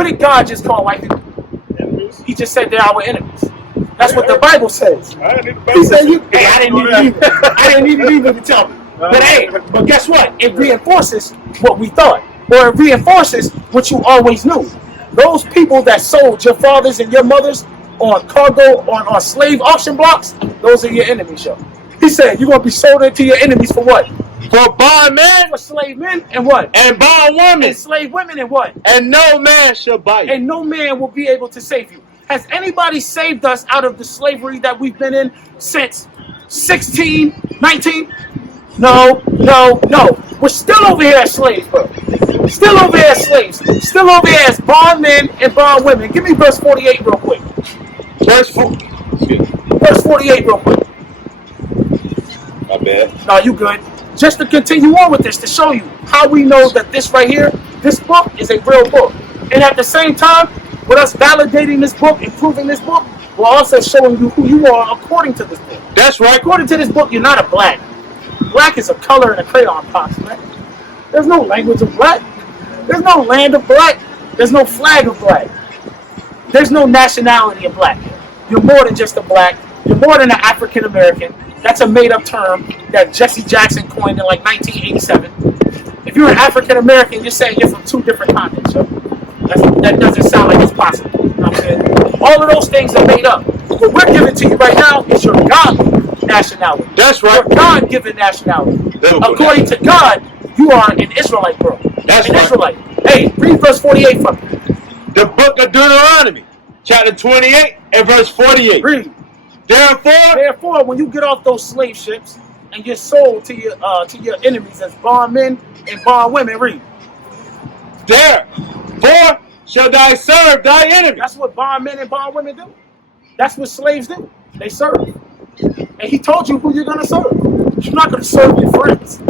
What did God just call white people? Enemies. He just said they're our enemies. That's what the Bible says. I didn't need the He Bible. said, I didn't need it either. I didn't need it either to tell me. But hey, but guess what? It reinforces what we thought. Or it reinforces what you always knew. Those people that sold your fathers and your mothers on cargo, on slave auction blocks, those are your enemies, yo. He said, you're going to be sold into your enemies for what? For bondmen, For slave men and what? and bondwomen, And slave women and what? and no man shall buy you. And no man will be able to save you. Has anybody saved us out of the slavery that we've been in since 1619? No. We're still over here as slaves, bro. Still over here as slaves. Still over here as bondmen and bondwomen. Give me verse 48 real quick. Verse 4. Verse 48 real quick. My bad. No, you good. Just to continue on with this, to show you how we know that this right here, this book is a real book. And at the same time, with us validating this book and proving this book, we're also showing you who you are according to this book. That's right. According to this book, you're not a black. Black is a color in a crayon box, man. There's no language of black. There's no land of black. There's no flag of black. There's no nationality of black. You're more than just a black. You're more than an African American. That's a made-up term that Jesse Jackson coined in like 1987. If you're an African American, you're saying you're from two different continents. So that doesn't sound like it's possible. You know what I'm saying? All of those things are made up. What we're giving to you right now is your godly nationality. That's right. Your God-given nationality. Biblical According to God, you are an Israelite, bro. That's an right. Israelite. Hey, read verse 48 from me. The book of Deuteronomy, chapter 28 and verse 48. Read. Therefore, when you get off those slave ships and you're sold to your enemies as bondmen and bondwomen, read. therefore shall thou serve thy enemy. That's what bondmen and bondwomen do. That's what slaves do. They serve. And he told you who you're going to serve. You're not going to serve your friends,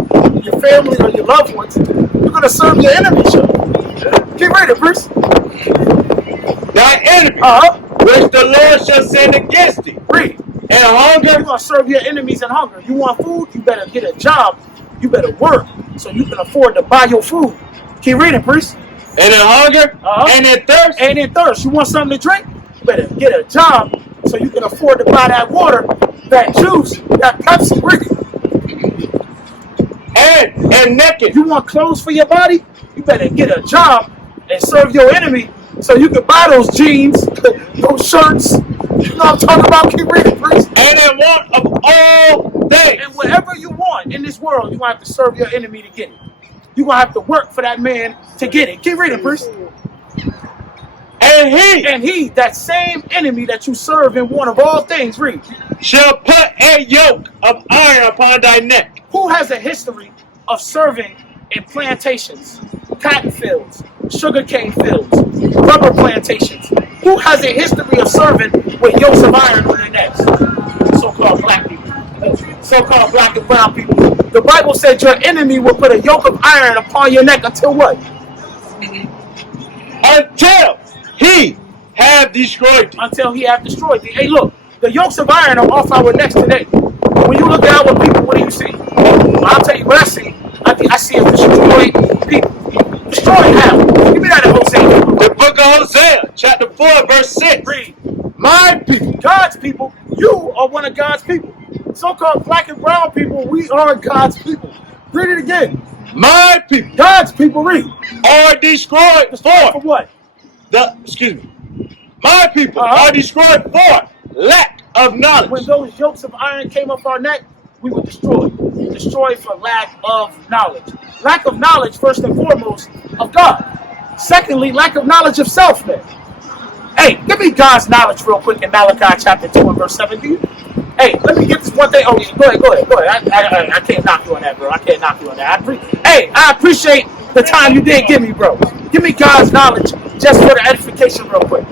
your family, or your loved ones. You're going to serve your enemies. Get ready, Bruce. Thy enemy, which the Lord shall send against thee. Read. And hunger. You're going to serve your enemies in hunger. You want food? You better get a job. You better work so you can afford to buy your food. Keep reading, priest. And in hunger. And in thirst. And in thirst. You want something to drink? You better get a job so you can afford to buy that water, that juice, that Pepsi. And naked. You want clothes for your body? You better get a job and serve your enemy so you can buy those jeans, those shirts. You know what I'm talking about? Keep reading, priest. And in want of all things. And whatever you want in this world, you're going to have to serve your enemy to get it. You're going to have to work for that man to get it. Keep reading, priest. And he, that same enemy that you serve in want of all things, read. Shall put a yoke of iron upon thy neck. Who has a history of serving in plantations, cotton fields, sugarcane fields, rubber plantations? Who has a history of serving with yokes of iron on their necks? So-called black people. So-called black and brown people. The Bible said your enemy will put a yoke of iron upon your neck until what? Until he have destroyed thee. Until he have destroyed thee. Hey, look, the yokes of iron are off our necks today. When you look at our people, what do you see? Well, I'll tell you what I see. I see a destroyed people. Destroyed how? Give me that in Hosea. The book of Hosea, chapter 4, verse 6. Read. My people. God's people. You are one of God's people. So-called black and brown people, we are God's people. Read it again. My people. God's people, read. Are destroyed for what? My people are destroyed for lack of knowledge. When those yokes of iron came up our neck, we were destroyed. Destroyed for lack of knowledge. Lack of knowledge, first and foremost, of God. Secondly, lack of knowledge of self, man. Hey, give me God's knowledge real quick in Malachi chapter 2 and verse 7. Hey, let me get this one thing. Oh, yeah, go ahead. I can't knock you on that, bro. I can't knock you on that. I appreciate the time you did give me, bro. Give me God's knowledge just for the edification real quick.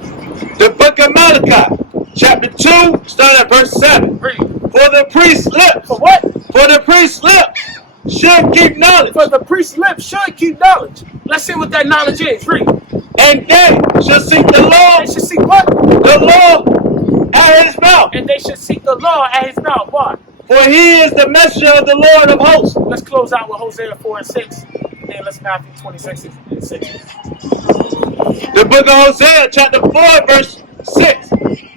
The book of Malachi, chapter 2, starting at verse 7. Read. For the priest's lips. For what? For the priest's lips should keep knowledge. For the priest's lips should keep knowledge. Let's see what that knowledge is. Read. And they shall seek the law. They should seek what? The law at his mouth. And they should seek the law at his mouth. Why? For he is the messenger of the Lord of hosts. Let's close out with Hosea 4 and 6. And then let's Matthew 26 and 6. The book of Hosea, chapter 4, verse 6.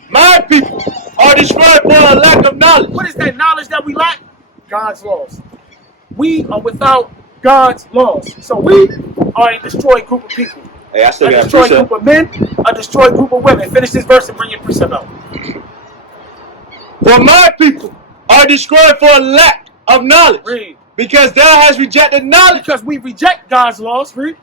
My people are destroyed for a lack of knowledge. What is that knowledge that we lack? God's laws. We are without God's laws. So we are a destroyed group of people. Hey, I still A got destroyed precept. group of men, a destroyed group of women. Finish this verse and bring your precept out. For my people are destroyed for a lack of knowledge. Read. Because thou hast rejected knowledge, Because we reject God's laws. Read.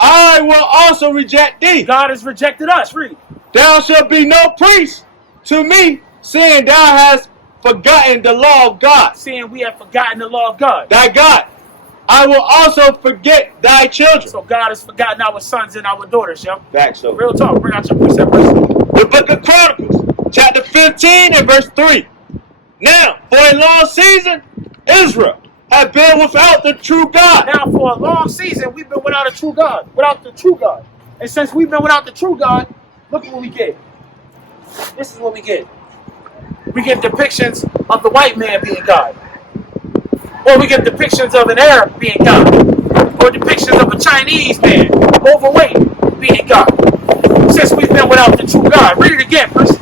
I will also reject thee. God has rejected us. Read. Thou shalt be no priest to me, seeing thou hast forgotten the law of God. Seeing we have forgotten the law of God. Thy God. I will also forget thy children. So God has forgotten our sons and our daughters, yo. Facts, so. Real talk. Bring out your precept verse. The book of Chronicles, chapter 15 and verse 3. Now, for a long season, Israel had been without the true God. Now, for a long season, we've been without a true God. Without the true God. And since we've been without the true God, look at what we get. This is what we get. We get depictions of the white man being God. Or we get depictions of an Arab being God. Or depictions of a Chinese man, overweight, being God. Since we've been without the true God. Read it again, please.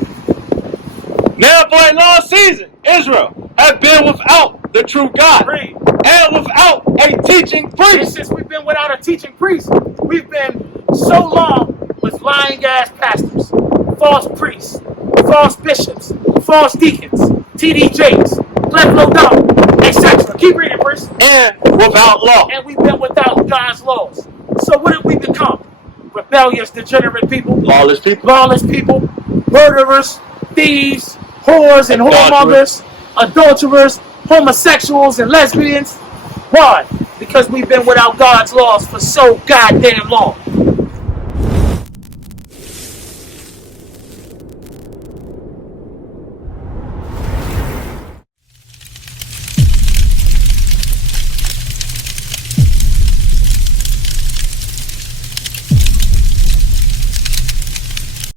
Now for a long season, Israel had been without the true God. Read. And without a teaching And priest. since we've been without a teaching priest, we've been so long with lying ass pastors, false priests, false bishops, false deacons, TDJs, Plethlo Dom, etc. Keep reading, priest. And without law. And we've been without God's laws. So what did we become? Rebellious, degenerate people, Lawless people. murderers, thieves, whores and whoremongers, adulterers, homosexuals and lesbians. Why? Because we've been without God's laws for so goddamn long.